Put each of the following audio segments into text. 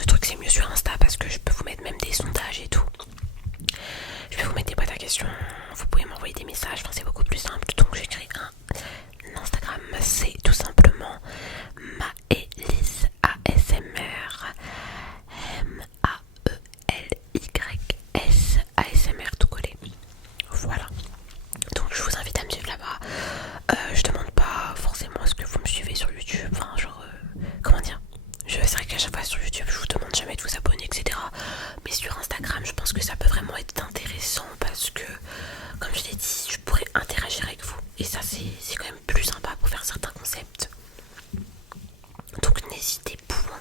de trucs, c'est mieux sur Insta parce que je peux vous mettre même des sondages et tout. Je vais vous mettre des boîtes à questions, vous pouvez m'envoyer des messages, enfin c'est beaucoup plus simple. Donc j'ai créé un Instagram, c'est tout simplement Maëlys ASMR, Maëlys ASMR tout collé. Voilà. Donc je vous invite à me suivre là-bas. Je demande pas forcément à ce que vous me suivez sur YouTube. Enfin genre comment dire. C'est vrai qu'à chaque fois sur YouTube je vous demande jamais de vous abonner, etc. Mais sur Instagram je pense que ça peut vraiment être intéressant parce que comme je l'ai dit, je pourrais interagir avec vous. Et ça c'est quand même plus sympa pour faire certains concepts. Donc n'hésitez point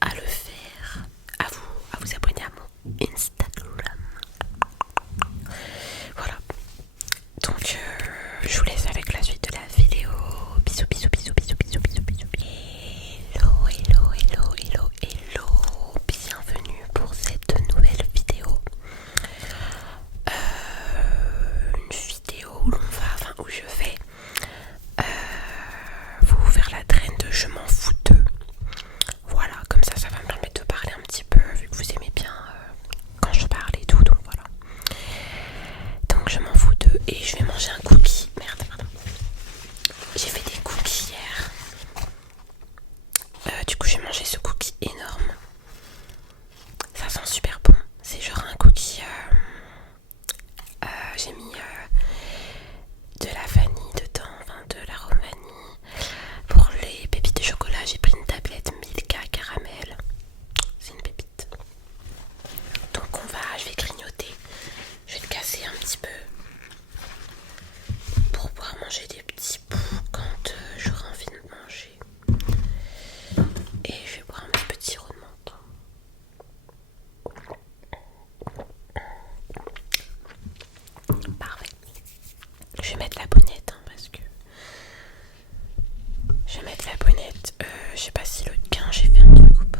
à le faire, à vous abonner à mon Instagram. Voilà. Donc je vous laisse avec la suite de la vidéo. Bisous, bisous, bisous, bisous, bisous, bisous, bisous. Hello, hello, hello, hello, hello. Bienvenue pour cette nouvelle vidéo. Une vidéo où l'on va, enfin où je vais vous faire la traîne de je m'en fous d'eux. Voilà, comme ça va me permettre de parler un petit peu vu que vous aimez bien quand je parle et tout, donc voilà. Donc je m'en fous d'eux et je vais manger un cookie. Merde, pardon. J'ai fait des cookies hier. Du coup j'ai mangé ce cookie énorme. Ça sent super bon. C'est genre un cookie. J'ai mis de la vanille dedans, enfin de l'arôme vanille. Pour les pépites de chocolat, j'ai pris une tablette Milka caramel. C'est une pépite. Donc je vais grignoter. Je vais le casser un petit peu pour pouvoir manger des petits bouts quand j'aurai envie de manger. Et je vais boire un petit sirop de menthe. Parfait. Je vais mettre la bonnette parce que je vais mettre la bonnette. Je sais pas si le gain j'ai fait un truc ou pas.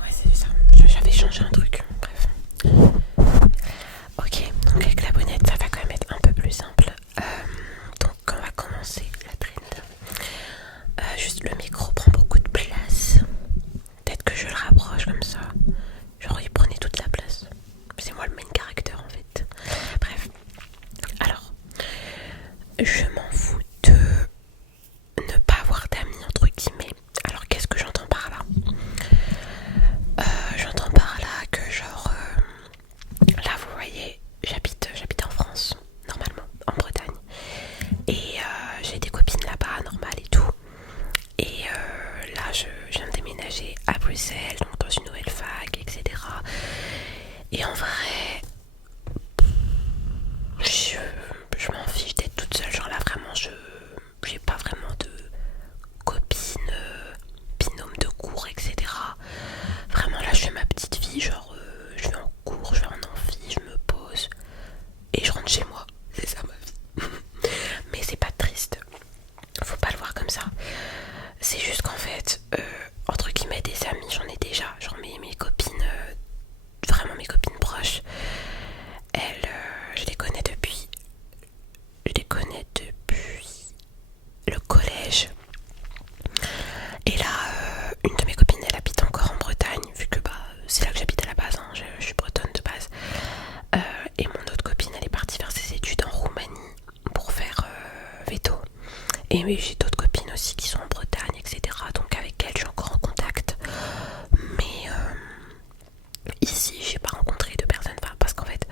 Ouais, c'est ça. J'avais changé un truc. Bref. Ok, donc avec la bonnette, ça va quand même être un peu plus simple. Donc on va commencer la trend. Juste le micro prend beaucoup de place. Peut-être que je le rapproche comme ça. Genre il prenait toute la place. C'est moi le main caractère en fait. Bref. Alors, je m'en fous de ne pas avoir d'amis entre guillemets. Alors qu'est-ce que j'entends par là? J'entends par là que genre là vous voyez j'habite en France normalement en Bretagne et j'ai des copines là-bas normales et tout et là je viens de déménager à Bruxelles donc dans une nouvelle fac etc et en vrai je m'en fiche d'être toute seule genre là vraiment j'ai pas vraiment de copines binômes de cours etc vraiment là je fais ma petite vie genre je vais en cours je vais en amphi je me pose et je rentre chez moi c'est ça ma vie mais c'est pas triste faut pas le voir comme ça c'est juste qu'en fait entre guillemets des amis j'en ai déjà genre mes copines vraiment mes copines proches elles je les connais depuis le collège et là une de mes copines elle habite encore en Bretagne vu que bah c'est là que j'habite à la base hein, je suis bretonne de base et mon autre copine elle est partie faire ses études en Roumanie pour faire veto et oui, j'ai d'autres copines aussi qui sont en Bretagne etc donc avec elles je suis encore en contact mais ici j'ai pas rencontré de personnes enfin, parce qu'en fait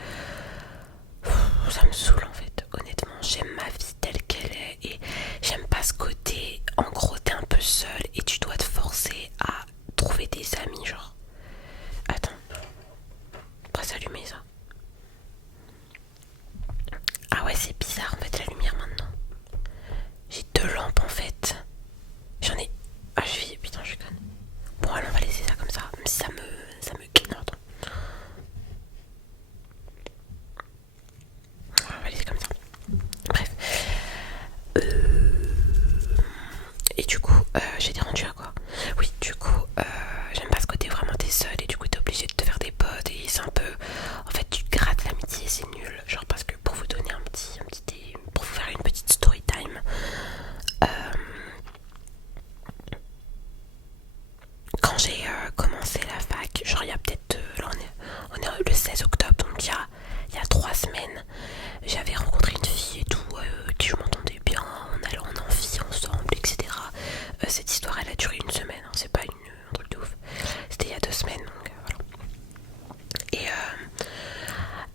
ça me saoule en fait honnêtement j'aime ma vie telle qu'elle est et j'aime pas ce côté en gros t'es un peu seule et tu dois te forcer à trouver des amis genre attends on va s'allumer ça ah ouais c'est bizarre en fait la lumière maintenant j'ai deux lampes truc, genre il y a peut-être, là on est le 16 octobre, donc il y a 3 semaines, j'avais rencontré une fille et tout, qui je m'entendais bien, on allait en amphi ensemble, etc. Cette histoire elle a duré une semaine, hein, c'est pas un truc de ouf, c'était il y a 2 semaines, donc voilà.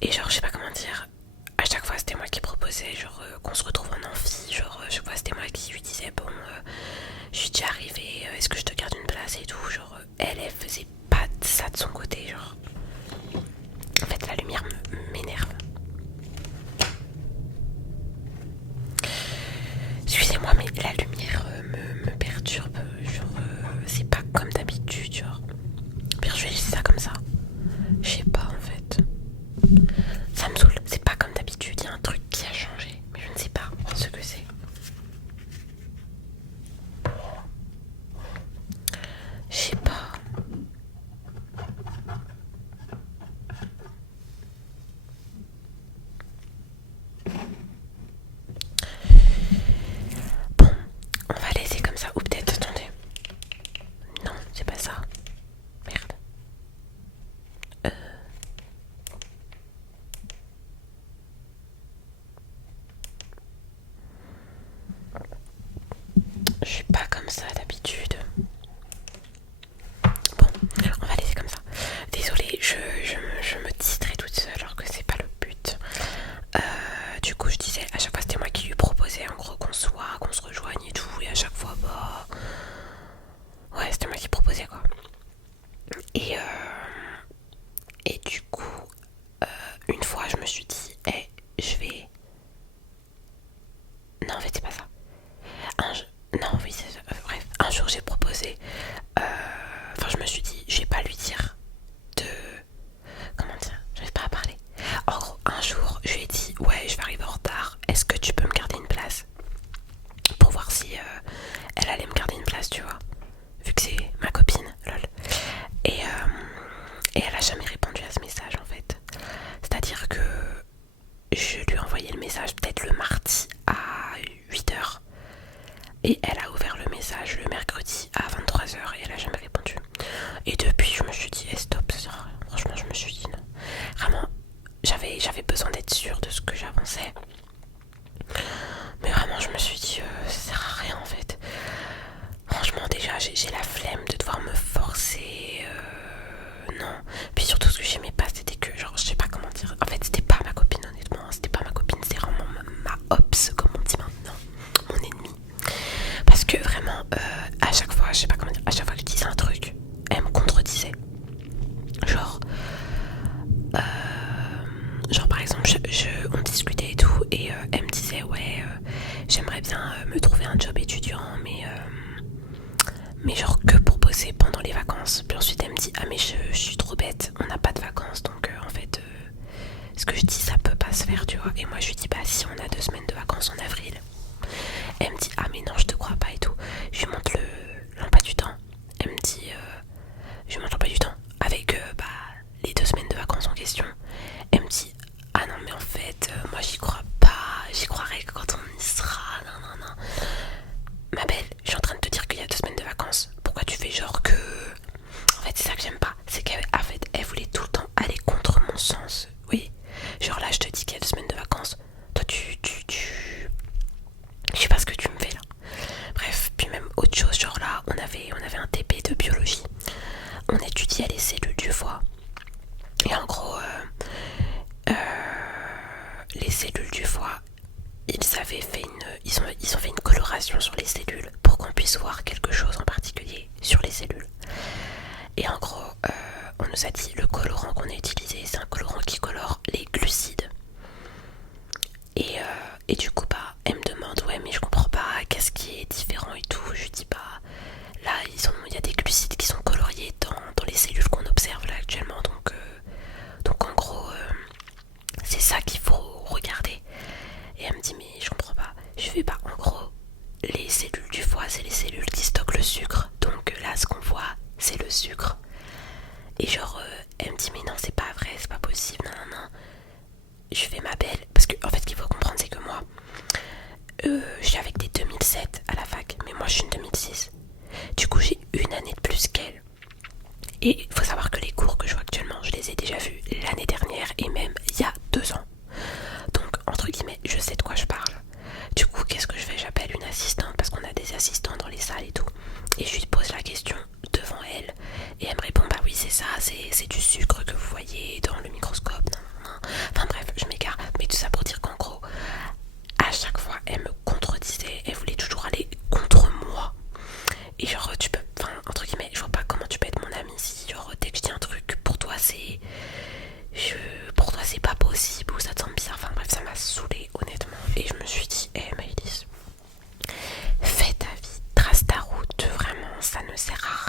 Et genre je sais pas comment dire, à chaque fois c'était moi qui proposais, genre qu'on se retrouve en amphi, genre à chaque fois c'était moi qui lui disais bon, je suis déjà arrivée, est-ce que je te garde une place et tout, genre elle faisait pas ça de son côté, genre en fait la lumière m'énerve. Excusez-moi mais la lumière me perturbe, genre c'est pas comme d'habitude, genre pire je vais laisser ça comme ça, je sais pas en fait, ça me saoule, c'est pas comme d'habitude, il y a un truc qui a changé mais je ne sais pas ce que c'est. Je sais pas. Bon, on va laisser comme ça. Ou peut-être, attendez. Non, c'est pas ça. Merde. Je suis pas comme ça d'habitude. Bon, on va laisser comme ça. Désolée, je me distrais toute seule alors que c'est pas le but. Du coup, je disais, à chaque fois c'était moi qui lui proposais en gros qu'on se rejoigne et tout. Et à chaque fois, bah. Ouais, c'était moi qui proposais quoi. Et, et du coup, une fois, je me suis dit, je vais. Non, en fait, c'est pas ça. Non, oui, c'est ça. Bref, un jour j'ai proposé. Enfin, je me suis dit, je vais pas lui dire de. Comment dire, j'arrive pas à parler. En gros, un jour, je lui ai dit, ouais, je vais arriver en retard. Est-ce que tu peux me garder une place? Pour voir si elle allait me garder une place, tu vois. Vu que c'est ma copine, lol. Et, et elle a jamais répondu à ce message en fait. C'est-à-dire que je lui ai envoyé le message peut-être le mardi à 8h. Et elle a ouvert le message le mercredi à 23h et elle a jamais répondu. Et depuis, je me suis dit, stop, ça sert à rien. Franchement, je me suis dit non. Vraiment, j'avais besoin d'être sûre de ce que j'avançais. Mais vraiment, je me suis dit, ça sert à rien en fait. Franchement, déjà, j'ai la flemme de devoir me forcer. Non. Puis surtout, ce que j'aimais pas, c'était que, genre, je sais pas comment dire. En fait, c'était pas ma copine, honnêtement. C'était pas ma copine, c'était vraiment ma ops, comme on dit maintenant. Mon ennemi. Parce que vraiment, à chaque fois, je sais pas comment dire, à chaque fois que je disais un truc, elle me contredisait. Genre, genre par exemple, on discutait et tout, et elle me disait, ouais, j'aimerais bien me trouver un job étudiant, mais genre que pour bosser pendant les vacances. Puis ensuite, elle me dit, ah, mais je suis trop bête, on n'a pas de vacances, donc en fait, ce que je dis, ça peut pas se faire, tu vois. Et moi, je lui dis, bah, si on a 2 semaines de vacances en avril. Elle me dit, ah, mais non, je te crois pas et tout. Je lui montre l'emploi du temps. Elle me dit, je lui montre l'emploi du temps avec bah, les 2 semaines de vacances en question. Elle me dit, ah non, mais en fait, moi j'y crois pas, j'y croirai que quand on y sera. Non, non, non. Ma belle, je suis en train de te dire qu'il y a 2 semaines de vacances. Pourquoi tu fais genre que. En fait, c'est ça que j'aime pas. C'est qu'en fait, elle voulait tout le temps aller contre mon sens. Oui. Genre là, je te dis qu'il y a 2 semaines de vacances. Toi, je sais pas ce que tu me fais là. Bref, puis même autre chose, genre là, on avait un TP de biologie. On étudiait les cellules du foie. Et en gros, les cellules du foie, ils ont fait une coloration sur les cellules pour qu'on puisse voir quelque chose en particulier sur les cellules. Et en gros, on nous a dit le colorant qu'on a utilisé, c'est un colorant qui colore les glucides. Et du coup, bah, elle me demande, ouais, mais je comprends pas, qu'est-ce qui est différent et tout. Je lui dis, bah, là, il y a des glucides qui sont coloriés dans les cellules qu'on observe là actuellement. Donc en gros, c'est ça qu'il faut regarder. Et elle me dit, mais je comprends pas. Je fais, bah, en gros, les cellules du foie, c'est les cellules qui stockent le sucre. Donc là, ce qu'on voit, c'est le sucre. Et genre, elle me dit, mais non, c'est pas vrai, c'est pas possible, non, non, non. Je fais ma belle, parce que en fait, ce qu'il faut comprendre, c'est que moi, je suis avec des 2007 à la fac, mais moi, je suis une 2006. Du coup, j'ai une année de plus qu'elle. Et il faut savoir que les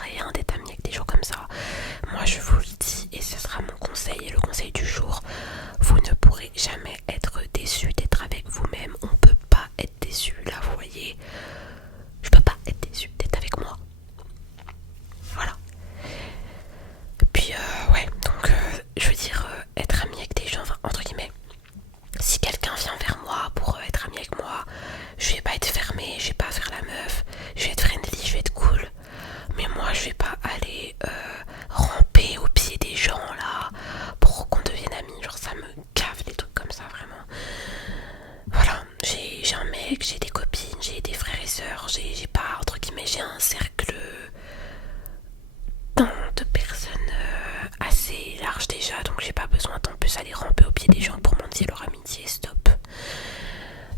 rien d'être ami avec des gens comme ça. Moi je vous le dis et ce sera mon conseil et le conseil du jour. Vous ne pourrez jamais être déçu d'être avec vous-même. On peut pas être déçu. Là vous voyez, je peux pas être déçu d'être avec moi. Voilà. Puis ouais, donc je veux dire être ami avec des gens, enfin entre guillemets. Si quelqu'un vient vers moi pour être ami avec moi, je vais pas être fermée, je vais pas faire la meuf, je vais être friendly, je vais être cool. Mais moi je vais pas aller ramper au pied des gens là pour qu'on devienne amis. Genre ça me cave des trucs comme ça vraiment. Voilà, j'ai un mec, j'ai des copines, j'ai des frères et sœurs, j'ai pas entre guillemets, j'ai un cercle de personnes assez large déjà, donc j'ai pas besoin d'en plus aller ramper au pied des gens pour mendier leur amitié, stop.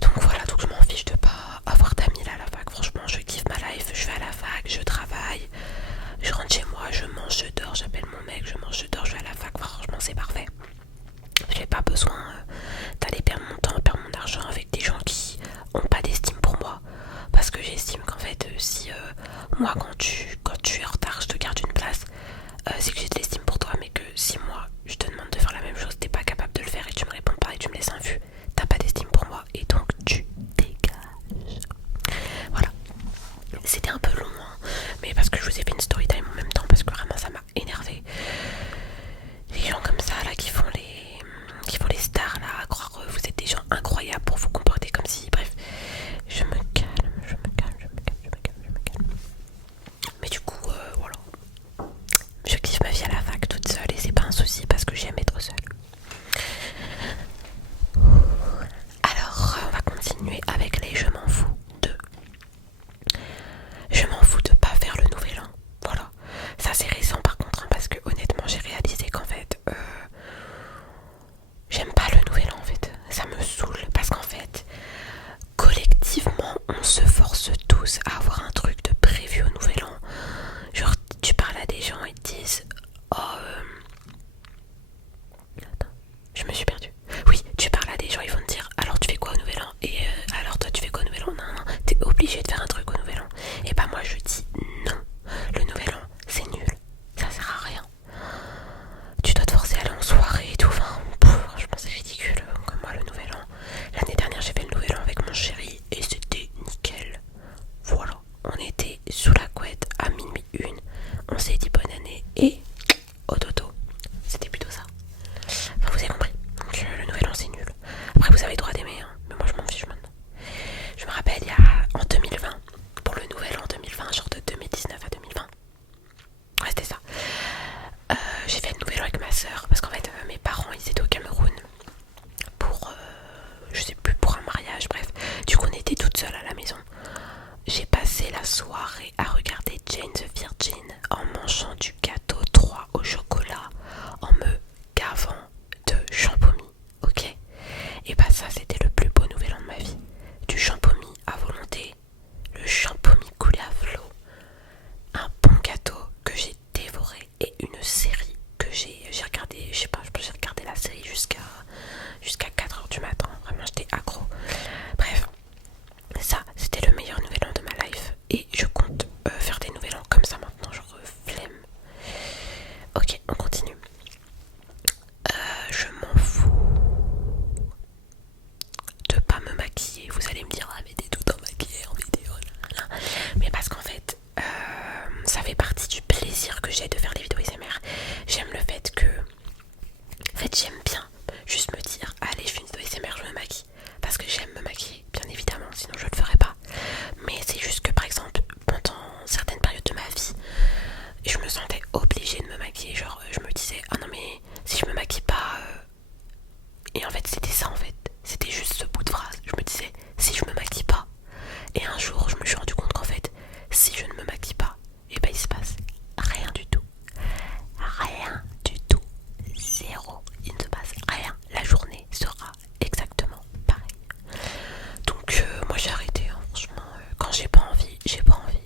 Donc voilà, donc je m'en fiche de pas avoir d'amis là à la fac. Franchement, je kiffe ma life, je vais à la fac, je travaille, je rentre chez moi, je mange, je dors, j'appelle mon mec, je mange, je dors, je vais à la fac. Franchement, c'est parfait. J'ai pas besoin d'aller perdre mon temps, perdre mon argent avec des gens qui ont pas d'estime pour moi. Parce que j'estime qu'en fait, si moi, quand tu es en retard, je te garde une place, c'est que j'ai de l'estime pour toi. Mais que si moi, je te demande de faire la même chose, t'es pas capable de le faire et tu me réponds pas et tu me laisses un vu, t'as pas d'estime pour moi et donc tu dégages. Voilà. C'était un peu long, hein, mais parce que je vous ai fait une story time en même temps, parce que vraiment ça m'a énervé. Les gens comme ça là qui font les stars là, à croire que vous êtes des gens incroyables pour vous comporter comme si, bref, je me calme. Mais du coup, voilà. Je kiffe ma vie à la fac toute seule et c'est pas un souci parce que j'aime être seule. Alors, on va continuer avec les je m'en fous de. Je m'en fous de pas faire le nouvel an. Voilà. Ça c'est récent par contre, hein, parce que honnêtement j'ai réalisé qu'en fait, j'aime pas le nouvel an en fait. Ça me saoule parce qu'en fait, collectivement, on se force tous à avoir un truc de prévu au nouvel an. Genre, tu parles à des gens, ils te disent oh, attends, je me suis perdue. Oui, tu parles à des gens, ils vont te dire alors tu fais quoi au nouvel an? Et alors toi tu fais quoi au nouvel an? Non, non, t'es obligé de faire un truc au nouvel an. Et bah moi je dis non, le nouvel an c'est nul, ça sert à rien. Tu dois te forcer à aller en soirée et tout, enfin, franchement c'est ridicule. Comme moi le nouvel an, l'année dernière j'ai fait le nouvel an avec mon chéri et c'était nickel. Voilà, on était sous la couette à minuit une, on s'est dit bonne année et au dodo. C'était plutôt ça. Enfin vous avez compris, donc le nouvel an c'est nul. Après vous avez le droit d'aimer, hein, mais moi je m'en fiche maintenant. Je me rappelle il y a en 2020, pour le nouvel an 2020, genre de 2019 à 2020. Ouais c'était ça. J'ai fait le nouvel an avec ma soeur parce qu'en fait mes parents ils étaient au Cameroun pour je sais plus, pour un mariage, bref. Du coup on était toutes seules à la maison. J'ai passé la soirée à regarder Jane the Virgin en mangeant du gâteau 3 au chocolat, en me gavant de champomis, ok. Et bah ça c'était le plus beau nouvel an de ma vie. Du champomis à volonté, le champomis coulé à flot, un bon gâteau que j'ai dévoré et une série que j'ai regardé, je sais pas, j'ai regardé la série jusqu'à 4h du matin, vraiment j'étais accro. Bref, ça c'était le meilleur nouvel an de ma life et je compte faire des nouvel an comme ça maintenant, genre flemme. Ok, on continue. Je m'en fous de pas me maquiller. Vous allez me dire ah mais t'es tout le temps maquillée en vidéo là. Mais parce qu'en fait ça fait partie du plaisir que j'ai de faire les vidéos ASMR. J'aime le fait que en fait j'aime bien juste me dire allez je fais une vidéo ASMR, je me maquille parce que j'aime me maquiller bien évidemment, sinon je le ferais pas. Mais c'est juste que par exemple pendant certaines périodes de ma vie je me sentais obligée de me maquiller, genre je me disais ah non mais si je me maquille pas et en fait c'était ça, en fait c'était juste ce bout de phrase, je me disais si je me maquille pas, et un jour je me suis rendu compte qu'en fait si je ne me maquille pas et ben il se passe rien du tout, zéro, il ne se passe rien, la journée sera exactement pareille. Donc moi j'ai arrêté, hein, franchement quand j'ai pas envie, j'ai pas envie.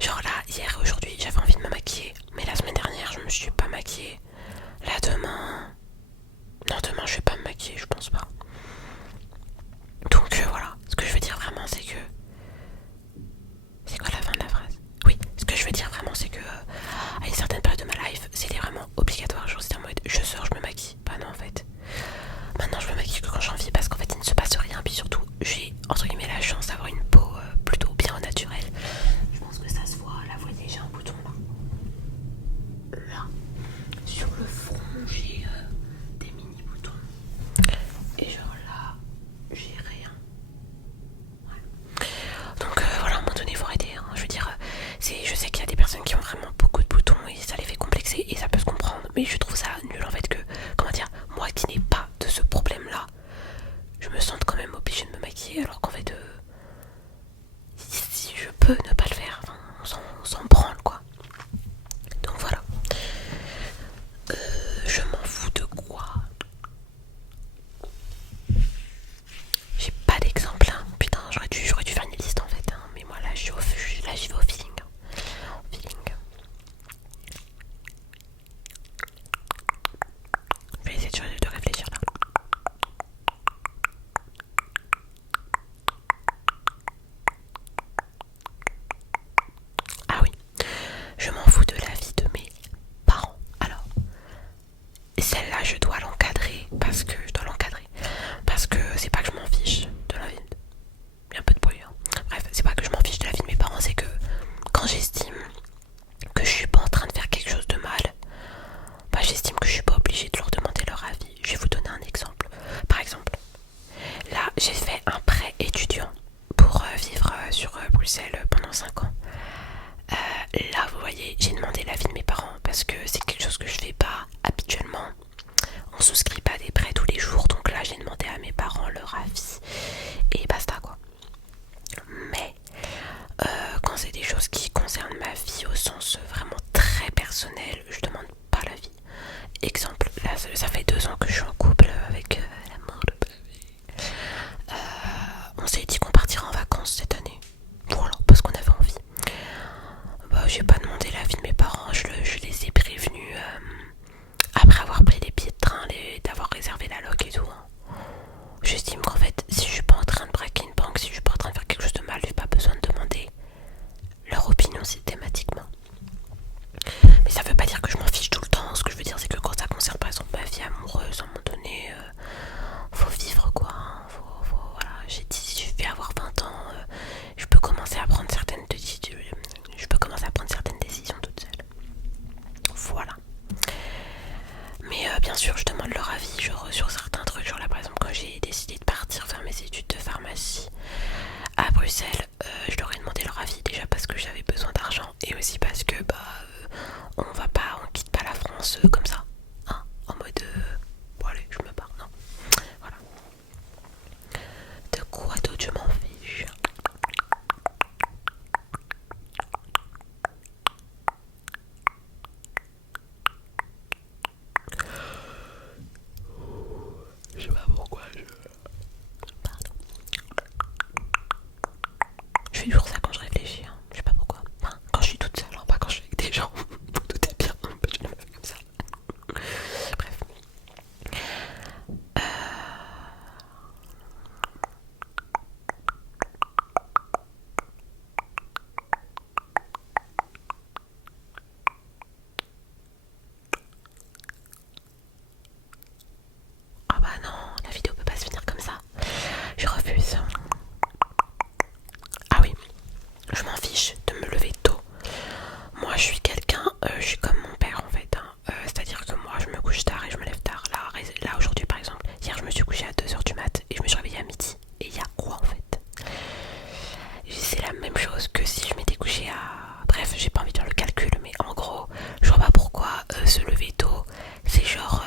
Genre là hier et aujourd'hui j'avais envie de me maquiller, mais la semaine dernière je me suis pas maquillée mais je trouve ça nul en fait que, comment dire, moi qui n'ai pas de ce problème là, je me sens quand même obligée de me maquiller alors qu'en fait si je peux ne pas le faire, enfin, on s'en branle quoi. Donc voilà. Je m'en fous de quoi. J'ai pas d'exemple hein. Putain, j'aurais dû faire une liste en fait hein. Mais moi là j'y vais au feeling. Au feeling. Je vais essayer de réfléchir là. Ah oui, je m'en fous de la vie de mes parents. Alors, celle-là, je dois l'encadrer parce que c'est pas que je m'en fiche de la vie. Il y a un peu de bruit. Hein. Bref, c'est pas que je m'en fiche de la vie de mes parents, c'est que quand j'estime que je suis pas en train de faire quelque chose de mal, bah j'estime que je suis pas obligée de leur demander leur avis. Je vais vous donner un exemple. Par exemple, là, j'ai fait un prêt étudiant pour vivre sur Bruxelles pendant 5 ans. Là, vous voyez, j'ai demandé l'avis de mes parents parce que c'est quelque chose que je fais pas habituellement. On souscrit pas des prêts tous les jours, donc là, j'ai demandé à mes parents leur avis et basta quoi. Mais quand c'est des choses qui concernent ma vie au sens vraiment très personnel, je demande pas l'avis. Exemple, là, ça fait 2 ans que je suis en couple avec l'amour de ma vie. On s'est dit qu'on partirait en vacances cette année. Voilà, parce qu'on avait envie. Bah, j'ai pas demandé l'avis de mes parents, je les ai prévenus après avoir pris les billets de train, d'avoir réservé la loc et tout. Hein. J'estime qu'en fait, si je suis pas en train de braquer une banque, si je suis pas en train de faire quelque chose de mal, j'ai pas besoin de demander leur opinion systématiquement. Mais ça veut pas dire que je m'en fiche tout le temps. Ce que je veux dire, c'est que quand ça concerne par exemple ma vie amoureuse, à un moment donné, faut vivre quoi. Hein. Voilà. J'ai dit, si je vais avoir 20 ans, je peux commencer à prendre certaines décisions. Toute seule. Voilà. Mais bien sûr, je demande leur avis sur certains trucs. Genre là, par exemple, quand j'ai décidé de partir faire mes études de pharmacie à Bruxelles, je leur ai demandé leur avis déjà parce que j'avais besoin d'argent et aussi parce que on quitte pas la France comme ça, hein, en mode bon allez, je me barre, non. Voilà. De quoi d'autre je m'en fiche. Je sais pas pourquoi Pardon. Je fais toujours ça quand je réfléchis, hein. Je sais pas pourquoi. Enfin, quand je suis toute seule, hein, pas quand je suis avec des gens. Tout est bien, je ne me fais comme ça. Bref. Ah bah non, la vidéo peut pas se finir comme ça. Je refuse. Ah oui, je m'en fiche de me lever tôt. Moi je suis quelqu'un, je suis comme mon père en fait. Hein. C'est-à-dire que moi je me couche tard et je me lève tard. Là aujourd'hui par exemple, hier je me suis couchée à 2 h du mat et je me suis réveillée à midi. Et il y a quoi en fait? C'est la même chose que si je m'étais couchée à... Bref, j'ai pas envie de faire le calcul, mais en gros, je vois pas pourquoi se lever tôt, c'est genre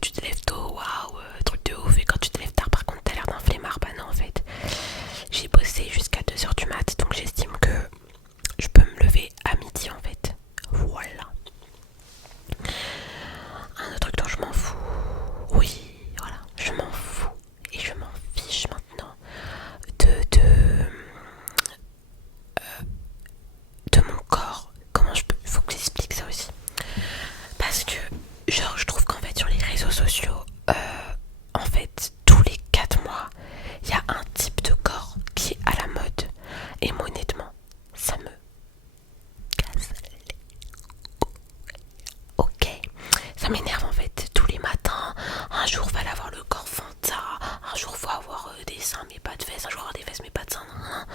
tu te lèves tôt, waouh, truc de ouf. Et quand tu te lèves tard par contre t'as l'air d'un flemmard. Bah non en fait, j'ai bossé jusqu'à 2 h du mat, donc j'estime que je peux me lever à midi en fait. Voilà. Un autre truc dont je m'en fous. Oui, voilà, je m'en fous. Et je m'en fiche maintenant de mon corps. Comment je peux... Faut que j'explique ça aussi. Parce que, genre, je trouve qu'en fait sur les réseaux sociaux, en fait, tous les 4 mois, il y a un type de corps qui est à la mode. Et moi, honnêtement, ça me casse les... Ok, ça m'énerve en fait. Tous les matins, un jour fallait avoir le corps fanta, un jour faut avoir des seins mais pas de fesses, un jour avoir des fesses mais pas de seins.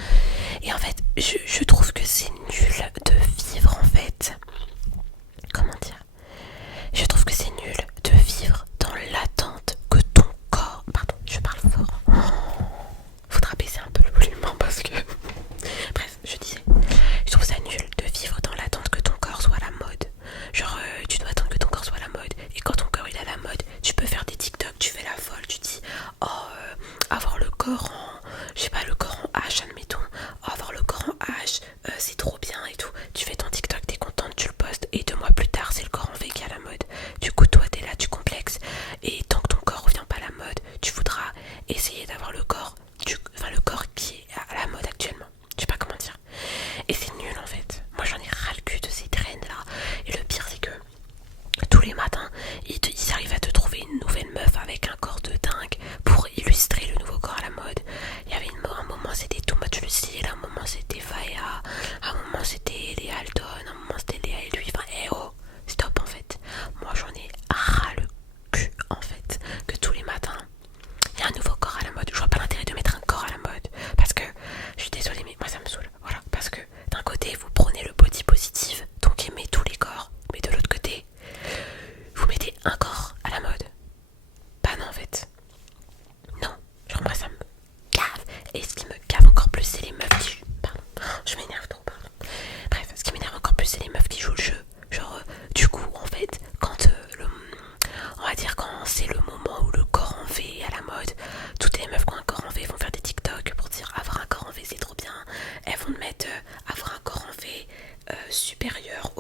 Et en fait, je trouve que c'est nul de vivre en fait. Comment dire? Je trouve que c'est nul de vivre dans l'attente que ton corps... Pardon, je parle fort. Faudra baisser un peu le volume parce que... Bref, je disais. Je trouve ça nul de vivre dans l'attente que ton corps soit à la mode. Genre, tu dois attendre que ton corps soit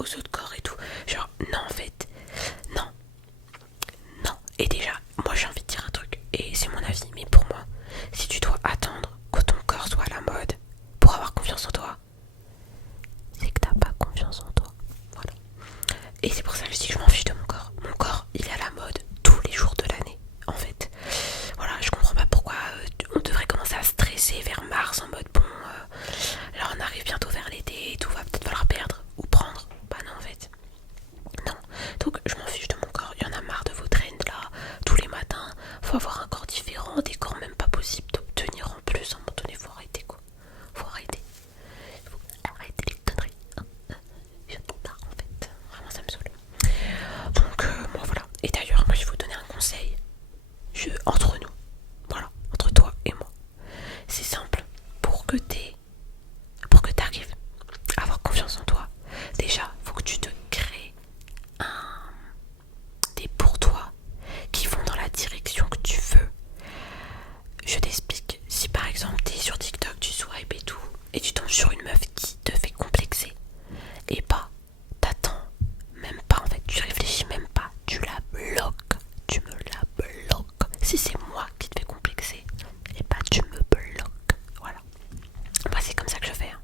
aux autres corps et tout. Genre, non, en fait, non, non. Et déjà, moi j'ai envie de dire un truc, et c'est mon avis, mais pour moi, si tu dois attendre que ton corps soit à la mode pour avoir confiance en toi, c'est que t'as pas confiance en toi. Voilà. Et c'est pour ça que je dis que je m'en fiche de mon corps. Mon corps, il est à la mode tous les jours de l'année, en fait. Voilà, je comprends pas pourquoi on devrait commencer à stresser vers mars en mode bon, là on arrive bientôt vers l'été et tout va peut-être falloir perdre ou prendre. Bah non, en fait. Non. Donc je m'en fiche de mon corps. Il y en a marre de vos trends là, tous les matins. Faut avoir un corps différent, des corps même pas possible d'obtenir en plus. À un moment donné, faut arrêter quoi. Faut arrêter. Faut arrêter les conneries. J'en ai marre en fait. Vraiment, ça me saoule. Donc, moi voilà. Et d'ailleurs, moi je vais vous donner un conseil. Entre nous. Voilà. Entre toi et moi. C'est simple. Pour que t'arrives à avoir confiance en toi, déjà, faut que tu te crées des pour toi qui vont dans la direction que tu veux. Je t'explique. Si par exemple t'es sur TikTok, tu swipes et tout, et tu tombes sur une meuf qui te fait complexer, et bah, t'attends même pas en fait, tu réfléchis même pas, tu la bloques, tu me la bloques. Si c'est moi qui te fais complexer, et bah tu me bloques. Voilà. Moi c'est comme ça que je fais. Hein.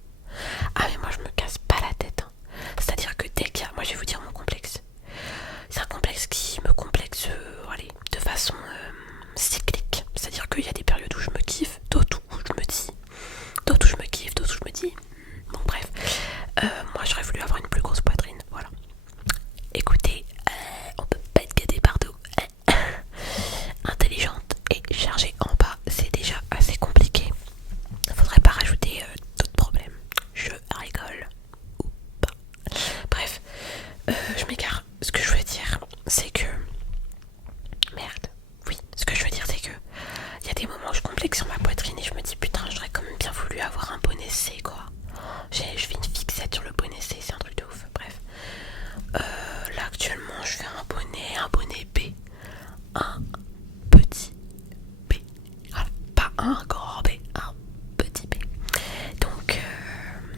Ah mais moi je me casse pas la tête. Hein. C'est-à-dire que dès qu'il y a, moi je vais vous dire mon complexe. C'est un complexe qui me complexe, allez, de façon cyclique. C'est-à-dire qu'il y a des périodes où je me kiffe, d'autres où je me dis, d'autres où je me kiffe, d'autres où je me dis. Bon bref, moi j'aurais voulu avoir une plus grosse poitrine, voilà. Écoutez, on peut pas être gâté partout. Intelligente et chargée en bas, c'est déjà assez compliqué. Faudrait pas rajouter d'autres problèmes. Je rigole ou pas. Bref, je m'égare. Ce que je veux dire, c'est que... Merde. Oui, ce que je veux dire, c'est que... Il y a des moments où je complexe sur ma poitrine et je me dis putain, j'aurais quand même bien voulu avoir un bonnet C, quoi. Je fais une fixette sur le bonnet C, c'est un truc de ouf. Bref. Là, actuellement, je fais un bonnet B. Un petit B. Voilà. Pas un grand B, un petit B. Donc,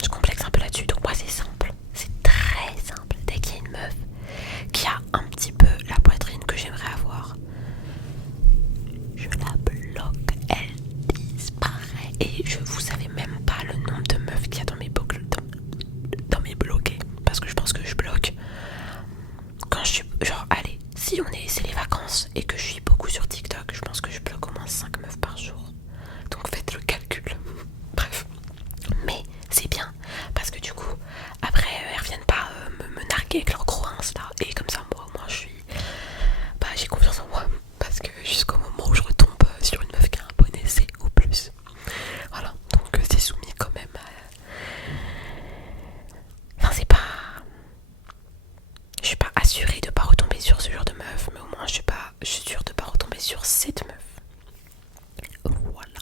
je complexe un peu là-dessus. Donc, moi, c'est simple. C'est très simple. Dès qu'il y a une meuf qui a un petit peu la poitrine que j'aimerais avoir, je la bloque. Elle disparaît. Et vous savez même pas le nombre de meufs qu'il y a dans mes boucles, dans mes bloqués. Parce que je pense que je bloque. Quand je suis. Genre, allez, si c'est les vacances et que je suis beaucoup sur TikTok, je pense que je bloque au moins 5 meufs par jour. Donc faites le calcul. Bref. Mais c'est bien. Parce que du coup, après, elles reviennent pas me narguer avec leur gros insta. Et comme ça, moi, je suis. Bah, j'ai confiance en moi. Parce que jusqu'au moment où je retombe sur une meuf qui a un bonnet C ou plus. Voilà. Donc c'est soumis quand même à. Enfin, c'est pas. Je suis pas assurée de pas retomber sur ce genre de meuf, mais au moins je suis sûre de pas retomber sur cette meuf. Voilà.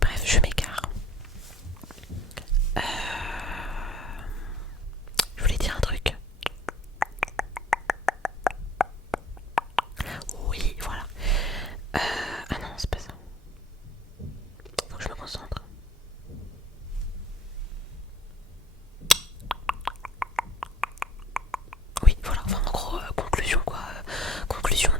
Bref, je m'égare. Je voulais dire un truc. Oui, voilà. Ah non, c'est pas ça. Faut que je me concentre. Oui, voilà. Enfin, en gros, conclusion quoi. Conclusion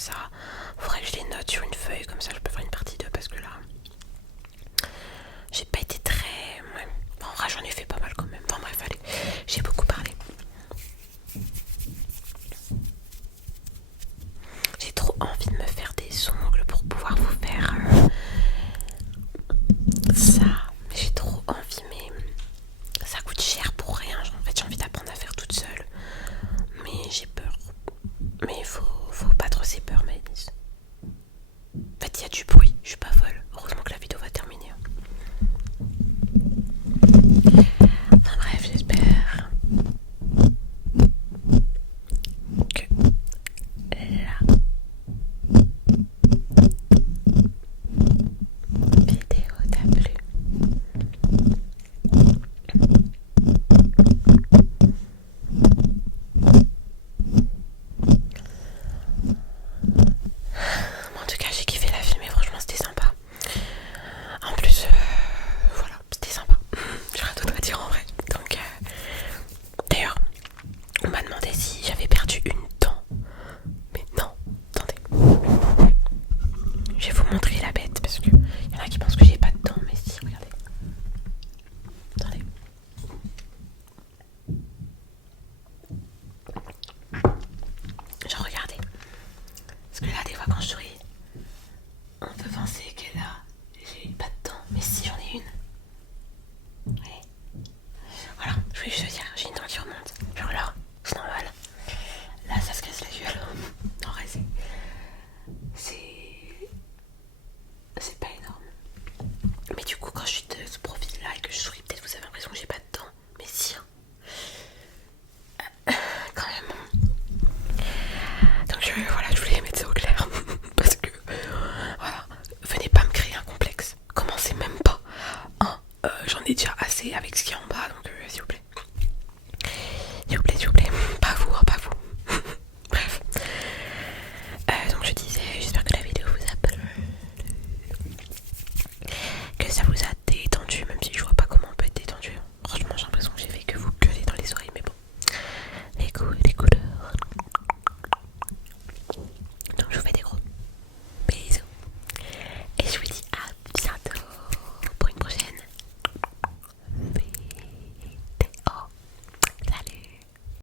ça. Faudrait que je les note sur une feuille, comme ça je peux faire une partie 2 parce que là, j'ai pas été très... Ouais. En vrai j'en ai fait pas mal quand même. Enfin bref, allez, j'ai beaucoup parlé. J'ai trop envie de me faire des ongles pour pouvoir vous faire ça. J'ai trop envie, mais ça coûte cher pour rien. En fait j'ai envie d'apprendre à faire toute seule. Mais j'ai peur. Mais faut pas trop ses peurs, Maëlys. En fait il y a du bruit, je suis pas folle. Heureusement que la vidéo va terminer. Enfin bref, j'espère que la vidéo t'a plu. En tout cas, j'ai kiffé la filmer, franchement c'était sympa. En plus, voilà, c'était sympa. J'ai rien d'autre à dire en vrai. Donc, d'ailleurs, on m'a demandé si j'avais perdu une dent. Mais non, attendez. Je vais vous montrer la bête parce que y en a qui pensent que j'ai pas de dents, mais si, regardez. Attendez. Genre, regardez. Parce que là, des fois, quand je souris, on peut penser que là, j'ai pas de dents. Mais si, j'en ai une. Ouais. Voilà, je voulais juste dire, j'ai une dent qui remonte. Genre là, c'est normal. Là, ça se casse la gueule. En vrai, c'est pas énorme. Mais du coup, quand je suis de ce profil-là et que je souris, peut-être vous avez l'impression que j'ai pas de dents. Mais si, hein. Quand même. Donc voilà, je voulais mettre ça au clair. Parce que, voilà, venez pas me créer un complexe. Commencez même pas. Hein, j'en ai déjà assez avec ce qu'il y a en bas, donc s'il vous plaît. S'il vous plaît, s'il vous plaît.